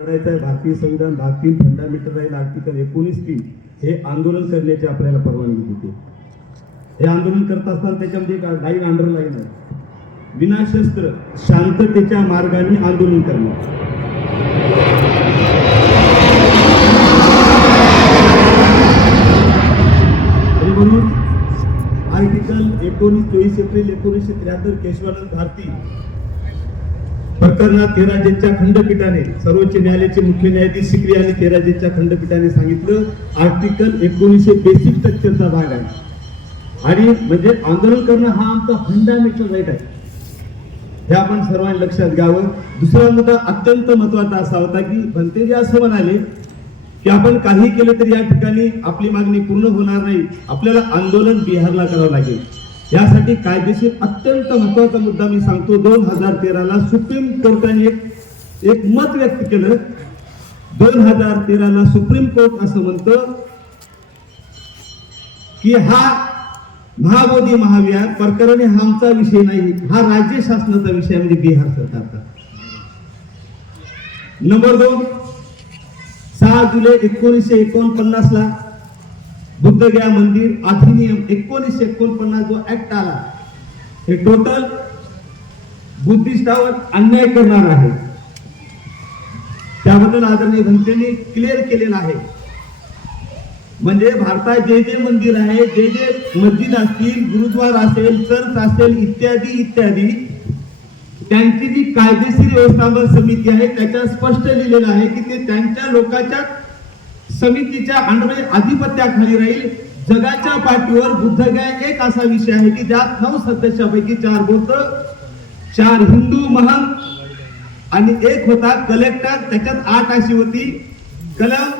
करायचं आहे भारतीय संविधान भाग तीन फंडामेंटल राहील आर्टिकल एकोणीस तीन हे आंदोलन करण्याची आपल्याला परवानगी देते. हे आंदोलन करत असताना त्याच्यामध्ये एक लाईन अंडरलाईन आहे. विनाशस्त्र शांततेच्या मार्गाने आंदोलन करणे. आर्टिकल एकोणीस चोवीस एप्रिल एकोणीसशे त्र्याहत्तर केशवानंद भारती प्रकरणात तेराजेच्या खंडपीठाने सर्वोच्च न्यायालयाचे मुख्य न्यायाधीश सिक्री आणि तेराजेच्या खंडपीठाने सांगितलं आर्टिकल एकोणीसशे बेसिक स्ट्रक्चरचा भाग आहे. आणि म्हणजे आंदोलन करणं हा आमचा फंडामेंटल राईट आहे. हे आपण सर्वांनी लक्षात घ्यावं. दुसरा मुद्दा अत्यंत महत्त्वाचा असा होता की भंतेजी असं म्हणाले की आपण काही केलं तरी या ठिकाणी आपली मागणी पूर्ण होणार नाही. आपल्याला आंदोलन बिहारला करावं लागेल. यासाठी कायदेशीर अत्यंत महत्त्वाचा मुद्दा मी सांगतो. दोन हजार तेराला सुप्रीम कोर्टाने एक एक मत व्यक्त केलं. दोन हजार तेराला सुप्रीम कोर्ट असं म्हणतं की हा महाबोधी महाविहार प्रकरणे हा आमचा विषय नाही हा राज्य शासनाचा विषय म्हणजे बिहार सरकारचा. नंबर दोन सहा जुलै एकोणीसशे एकोणपन्नास ला बुद्धगया मंदिर अधिनियम एकोणीसशे एकोणपन्नास जो ऍक्ट आला हे टोटल बुद्धिस्टावर अन्याय करणार आहे. त्याबद्दल आदरणीय भंतेने क्लिअर केलेलं आहे. म्हणजे भारतात जे जे मंदिर आहे जे जे मस्जिद असतील गुरुद्वार असेल चर्च असेल इत्यादी इत्यादी त्यांची जी कायदेशीर व्यवस्थापन समिती आहे त्याच्यात स्पष्ट लिहिलेलं आहे की ते त्यांच्या लोकांच्या समितीच्या अंडर आधिपत्याखाली राहील. जगाच्या पाठीवर बुद्धगया एक असा विषय आहे की ज्यात नऊ सदस्यापैकी चार बौद्ध चार हिंदू महंत आणि एक होता कलेक्टर त्याच्यात आठ अशी होती. कलम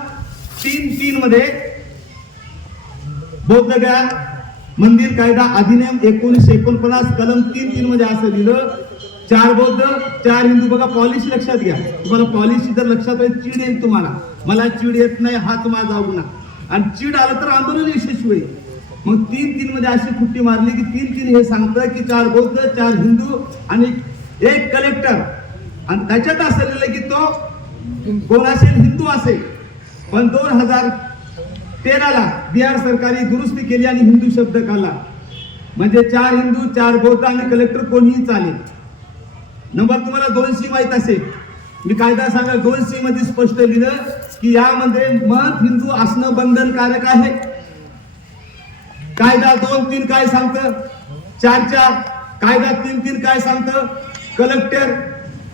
तीन तीन मध्ये बौद्धगया मंदिर कायदा अधिनियम एकोणीसशे एकोणपन्नास कलम तीन तीन मध्ये असं लिहिलं. चार बौद्ध चार हिंदू. बघा पॉलिसी लक्षात घ्या. तुम्हाला पॉलिसी जर लक्षात येईल चीड येईल तुम्हाला. मला चीड येत नाही हा तुम्हाला जाऊ ना आणि चीड आलं तर आंदोलन यशस्वी होईल. मग तीन तीन मध्ये अशी खुट्टी मारली की तीन तीन हे सांगतं की चार बौद्ध चार हिंदू आणि एक कलेक्टर आणि त्याच्यात असलेलं की तो कोण असेल हिंदू असेल. पण दोन हजार तेराला बिहार सरकारने दुरुस्ती केली आणि हिंदू शब्द काढला. म्हणजे चार हिंदू चार बौद्ध आणि कलेक्टर कोणीही चालेल. नंबर तुम्हाला दोन माहीत असेल. मी कायदा सांगा दोन सी मध्ये स्पष्ट लिहिलं की यामध्ये मत हिंदू असणं बंधनकारक आहे. कायदा दोन तीन काय सांगतं? चार चार. कायदा तीन तीन काय सांगतं? कलेक्टर.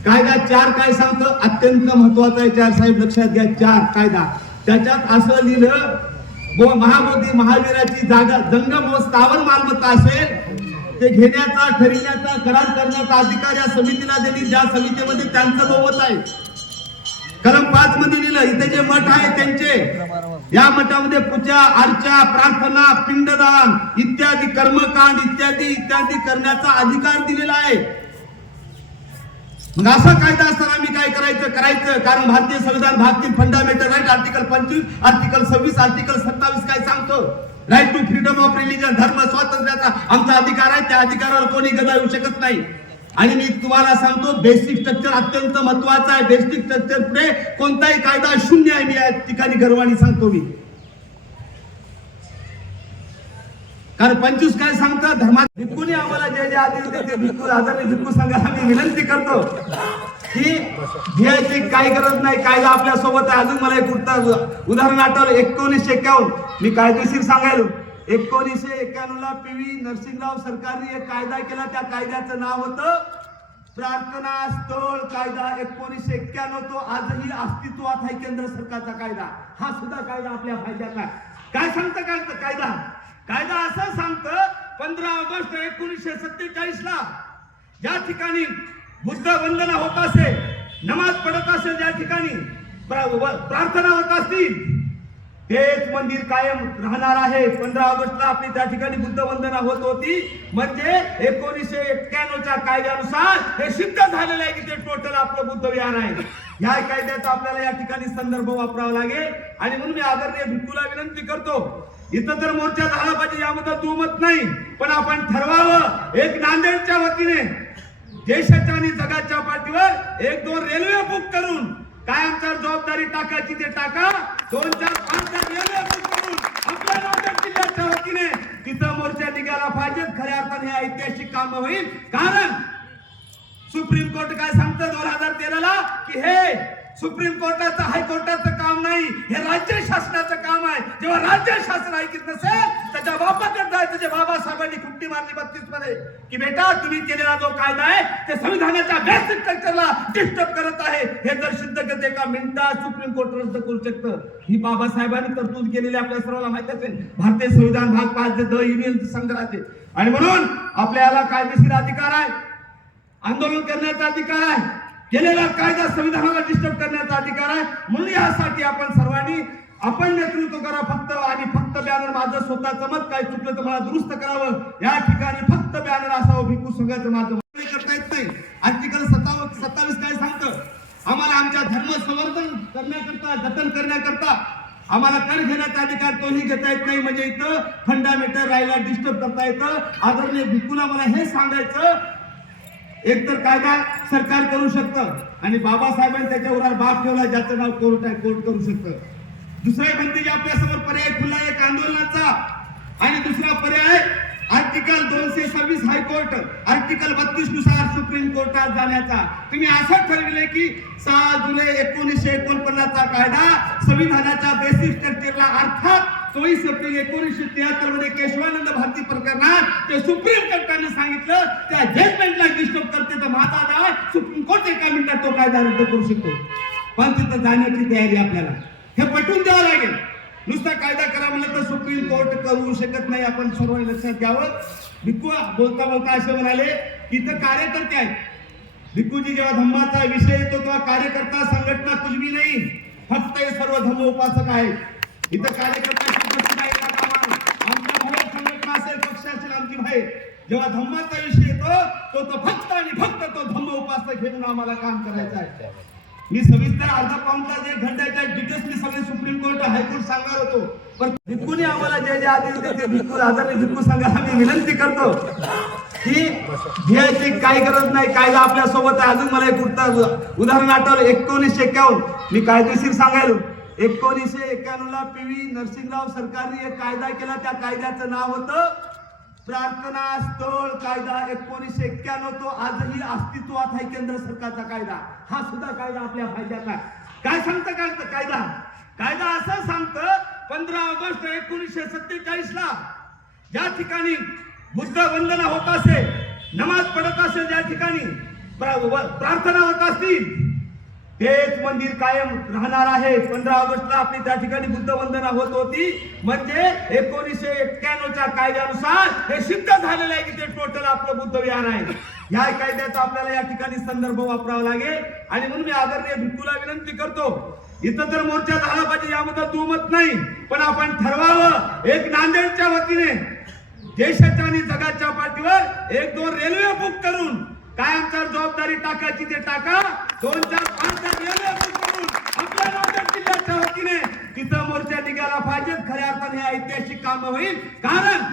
कायदा चार काय सांगतं? अत्यंत महत्त्वाचा आहे चार साहेब लक्षात घ्या चार कायदा. त्याच्यात असं लिहिलं महाबोधी महावीराची जागा जंगम व स्थावर मालमत्ता असेल ते घेण्याचा ठरविण्याचा करार करण्याचा अधिकार या समितीला दिली ज्या समितीमध्ये त्यांचं बहुमत आहे. कलम पाच मध्ये लिहिलं इथे जे मठ आहे त्यांचे या मठामध्ये पूजा अर्चा प्रार्थना पिंडदान इत्यादी कर्मकांड इत्यादी इत्यादी करण्याचा अधिकार दिलेला आहे. मग असा कायदा असताना मी काय करायचं? करायचं. कारण भारतीय संविधान भारतीय फंडामेंटल राईट आर्टिकल पंचवीस आर्टिकल सव्वीस आर्टिकल सत्तावीस काय सांगतो? Right to freedom of religion धर्म स्वातंत्र्याचा आमचा अधिकार आहे. त्या अधिकारावर कोणी गदा येऊ शकत नाही. आणि मी तुम्हाला सांगतो बेसिक स्ट्रक्चर अत्यंत महत्वाचं आहे. बेसिक स्ट्रक्चर पुढे कोणताही कायदा शून्य आहे. मी या ठिकाणी गर्वाने सांगतो मी. कारण पंचवीस काय सांगतं? धर्मात भिक्खूने आम्हाला जे जे आदेश देते भिक्खू आदरणे भिक्खू संघाला मी विनंती करतो. की घ्यायची काही गरज नाही. कायदा आपल्यासोबत आहे. अजून मला एक उत्तर उदाहरण आठवलं एकोणीसशे एक्कावन्न. मी कायदेशीर सांगायलो. एकोणीसशे एक्क्याण्णव ला पी व्ही नरसिंहराव सरकारने एक कायदा केला. त्या कायद्याचं नाव होतं प्रार्थना स्थळ कायदा. एकोणीसशे एक्क्याण्णव तो आजही अस्तित्वात आहे केंद्र सरकारचा कायदा. हा सुद्धा कायदा आपल्या फायद्यात आहे. काय सांगतं काय कायदा. कायदा असं सांगतं पंधरा ऑगस्ट एकोणीसशे सत्तेचाळीस ला ज्या ठिकाणी बुद्ध वंदना होत असेल नमाज पडत असेल ज्या ठिकाणी प्रार्थना होत असतील तेच मंदिर कायम राहणार आहे. पंधरा ऑगस्टला आपली त्या ठिकाणी बुद्ध वंदना होत होती. म्हणजे एकोणीसशे एक्क्याण्णवच्या कायद्यानुसार हे सिद्ध झालेलं आहे की ते टोटल आपलं बुद्ध विहार आहे. या कायद्याचा आपल्याला या ठिकाणी संदर्भ वापरावा लागेल. आणि म्हणून मी आदरणीय भिक्कूला विनंती करतो इथं तर मोर्चा झाला पाहिजे याबद्दल दुमत नाही. पण आपण ठरवावं एक नांदेडच्या वतीने देशाच्या आणि जगाच्या पाठीवर एक दोन रेल्वे बुक करून काय आमच्या जबाबदारी टाकायची ते टाका. दोन चार पाच चार रेल्वे बुक करून आपल्या नांदेड जिल्ह्याच्या वतीने तिथं मोर्चा निघायला पाहिजेत खऱ्या अर्थाने हे ऐतिहासिक काम होईल. कारण सुप्रीम कोर्ट काय सांगतं दोन हजार तेराला? की हे सुप्रीम कोर्टाचं हायकोर्टाचं काम नाही हे राज्य शासनाचं काम आहे. जेव्हा राज्य शासन ऐकत नसेल त्याच्या वापर जायचं जे बाबासाहेबांनी कुट्टी मारली बत्तीसमध्ये की बेटा तुम्ही केलेला जो कायदा आहे ते संविधानाच्या बेसिक स्ट्रक्चरला डिस्टर्ब करत आहे. हे जर सिद्ध करते एका मिनिटात सुप्रीम कोर्ट रद्द करू शकतं? ही बाबासाहेबांनी तरतूद केलेली आपल्या सर्वांना माहीत असेल. भारतीय संविधान भाग पाच द युनियन संग्रहाचे आणि म्हणून आपल्याला कायदेशीर अधिकार आहे. आंदोलन करण्याचा अधिकार आहे. केलेला कायदा संविधानाला डिस्टर्ब करण्याचा अधिकार आहे. म्हणून यासाठी आपण सर्वांनी आपण नेतृत्व करा फक्त आणि फक्त बॅनर माझं स्वतःचं मत काय चुकलं तर मला दुरुस्त करावं. या ठिकाणी फक्त बॅनर असावं भिकू संघाचं माझं करता येत नाही. आर्टिकल सत्ताव सत्तावीस काय सांगतं? आम्हाला आमच्या धर्म संवर्धन करण्याकरता जतन करण्याकरता आम्हाला कर घेण्याचा अधिकार तोही घेता येत नाही. म्हणजे इथं फंडामेंटल राहिला डिस्टर्ब करता येतं. आदरणीय भिकूला मला हे सांगायचं एकतर कायदा सरकार करू शकतं आणि बाबासाहेबांनी त्याच्यावर बाप ठेवला ज्याचं नाव कोर्ट आहे कोर्ट करू शकतं. दुसऱ्या बंदी आपल्यासमोर पर्याय खुला एक आंदोलनाचा. आणि दुसरा पर्याय आर्टिकल दोनशे सव्वीस हायकोर्ट आर्टिकल बत्तीसनुसार सुप्रीम कोर्टात जाण्याचा. तुम्ही असं ठरविले की सहा जुलै एकोणीसशे एकोणपन्नासचा कायदा संविधानाच्या बेसिक स्ट्रक्चरला अर्थात चोवीस एप्रिल एकोणीसशे त्र्याहत्तरमध्ये केशवानंद भारती प्रकरणात ते सुप्रीम कोर्टाने सांगितलं त्या जजमेंटला डिस्टर्ब करते तर माझा दावा सुप्रीम कोर्ट एका मिनिटात तो कायदा रद्द करू शकतो. पण तिथं जाण्याची तयारी आपल्याला. हे पटवून द्यावं लागेल. नुसता कायदा करा म्हणलं तर सुप्रीम कोर्ट करू शकत नाही. आपण सर्व लक्षात घ्यावं. भिकू बोलता बोलता असे म्हणाले की इथं कार्यकर्ते आहेत. भिकूजी जेव्हा धम्माचा विषय येतो तेव्हा कार्यकर्ता संघटना कुजवी नाही. फक्त हे सर्व धम्म उपासक आहेत. इथं कार्यकर्ता आमच्या संघटना असेल पक्ष असेल आमची भाई. जेव्हा धम्माचा विषय येतो तो तो फक्त आणि फक्त तो धम्म उपासक घेऊन आम्हाला काम करायचं आहे. मी सविस्तर अर्धा पाऊन तास एक घंट्याच्या डिटेल्स मी सगळे सुप्रीम कोर्ट हायकोर्ट सांगणार होतो. पण भिक्कूने आम्हाला जे जे आदेश देते ते भिक्कू आदरणीय भिक्कू संघाला मी विनंती करतो की घ्यायची काही गरज नाही कायदा आपल्यासोबत आहे. अजून मला एक उत्तर उदाहरण आठवलं. एकोणीसशे एक्क्यावन्न मी कायदेशीर सांगायलो. एकोणीसशे एक्क्याण्णव ला पी व्ही नरसिंहराव सरकारने एक कायदा केला. त्या कायद्याचं नाव होतं प्रार्थना स्थळ कायदा एकोणीसशे एक्क्याण्णव तो आजही अस्तित्वात आहे केंद्र सरकारचा कायदा. हा सुद्धा कायदा आपल्या फायद्यात आहे. काय सांगतं काय कायदा. कायदा असं सांगतं पंधरा ऑगस्ट एकोणीसशे सत्तेचाळीस ला ज्या ठिकाणी बुद्ध वंदना होत असेल नमाज पडत असेल ज्या ठिकाणी प्रार्थना होत असतील. तेच मंदिर कायम राहणार आहे. पंधरा ऑगस्टला आपली त्या ठिकाणी बुद्ध वंदना होत होती. म्हणजे एकोणीसशे एक्क्याण्णवच्या कायद्यानुसार हे सिद्ध झालेलं आहे की ते टोटल आपलं बुद्ध विहार आहे. या कायद्याचा आपल्याला या ठिकाणी संदर्भ वापरावा लागेल. आणि म्हणून मी आदरणीय भिक्कूला विनंती करतो इथं तर मोर्चा झाला पाहिजे याबद्दल दुमत नाही. पण आपण ठरवावं एक नांदेडच्या वतीने देशाच्या आणि जगाच्या पाठीवर एक दोन रेल्वे बुक करून काय आमच्यावर जबाबदारी टाकायची ते टाका. दोन चार पाच करून. आपल्या नांदेड जिल्ह्याच्या वतीने तिथं मोर्चा निघायला पाहिजेत खऱ्या अर्थाने हे ऐतिहासिक काम होईल. कारण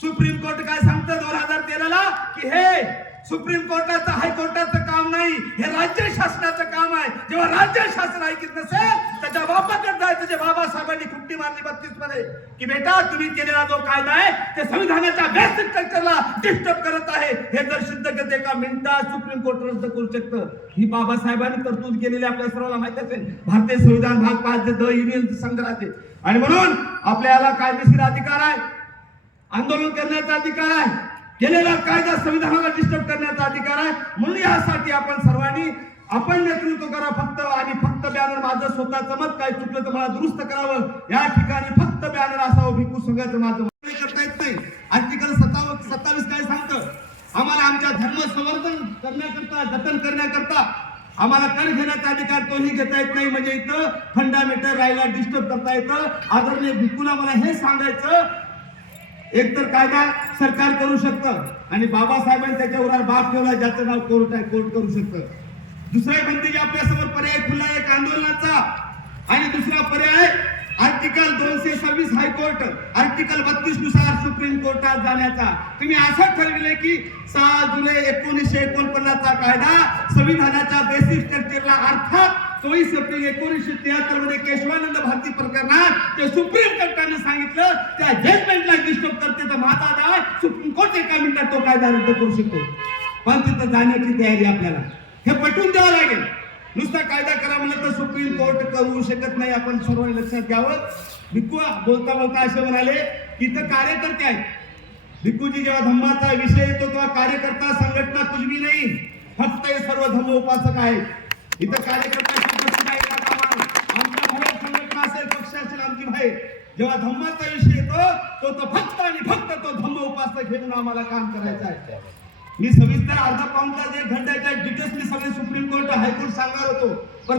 सुप्रीम कोर्ट काय सांगतं? दोन हजार तेराला की हे सुप्रीम कोर्टाचं हायकोर्टाचं काम नाही हे राज्य शासनाचं काम आहे. जेव्हा राज्य शासन ऐकत नसेल त्याच्या बापाकडे जायचं जे बाबासाहेबांनी खुट्टी मारली बत्तीसमध्ये की बेटा तुम्ही केलेला जो कायदा आहे ते संविधानाच्या बेसिक स्ट्रक्चरला डिस्टर्ब करत आहे. हे जर सिद्ध करत एका मिनिटात सुप्रीम कोर्ट रद्द करू शकतं. ही बाबासाहेबांनी तरतूद केलेली आपल्या सर्वांना माहीत असेल. भारतीय संविधान भाग पाच द युनियन संग्रहाचे आणि म्हणून आपल्याला कायदेशीर अधिकार आहे. आंदोलन करण्याचा अधिकार आहे. केलेला कायदा संविधानाला डिस्टर्ब करण्याचा अधिकार आहे. म्हणून यासाठी आपण सर्वांनी आपण नेतृत्व करा फक्त आणि फक्त बॅनर माझं स्वतःचं मत काय चुकलं तर मला दुरुस्त करावं. या ठिकाणी फक्त बॅनर असावं भिकू सगळ्याचं माझं करता येत नाही. आर्टिकल सत्ताव सत्तावीस काय सांगतं? आम्हाला आमच्या धर्म संवर्धन करण्याकरता जतन करण्याकरता आम्हाला कर घेण्याचा अधिकार तोही घेता येत नाही. म्हणजे इथं फंडामेंटल राहिला डिस्टर्ब करता येतं. आदरणीय भिकूला मला हे सांगायचं एकतर कायदा सरकार करू शकतं आणि बाबासाहेबांनी त्याच्यावर बाप ठेवला ज्याचं नाव कोर्ट आहे कोर्ट करू शकतं. दुसऱ्या बंदी आपल्यासमोर पर्याय खुला एक आंदोलनाचा. आणि दुसरा पर्याय आर्टिकल दोनशे सव्वीस हायकोर्ट आर्टिकल बत्तीसनुसार सुप्रीम कोर्टात जाण्याचा. तुम्ही असं ठरविले की सहा जुलै एकोणीसशे एकोणपन्नासचा कायदा संविधानाच्या बेसिक स्ट्रक्चरला अर्थात चोवीस एप्रिल एकोणीसशे त्र्याहत्तरमध्ये केशवानंद भारती प्रकरणात ते सुप्रीम कोर्टाने सांगितलं त्या जजमेंटला डिस्टर्ब करते तर महादादा सुप्रीम कोर्ट एका मिनिटात तो कायदा रद्द करू शकतो. पण तिथं जाण्याची तयारी आपल्याला. हे पटवून द्यावं लागेल. नुसता कायदा करा म्हणलं तर सुप्रीम कोर्ट करू शकत नाही. आपण सर्व लक्षात घ्यावं. भिकू बोलता बोलता असे म्हणाले की इथं कार्यकर्ते आहेत. भिकूजी जेव्हा धम्माचा विषय येतो तेव्हा कार्यकर्ता संघटना कुजबी नाही. फक्त हे सर्व धम्म उपासक आहेत. इथं कार्यकर्ता आमची जेव्हा धम्माचा विषय येतो तो तो फक्त आणि फक्त तो धम्म उपास घेऊन आम्हाला काम करायचं आहे. मी सविस्तर अर्धा पाऊन तास एक घंट्याच्या डिटेल्स मी सगळे सुप्रीम कोर्ट हायकोर्ट सांगणार होतो. पण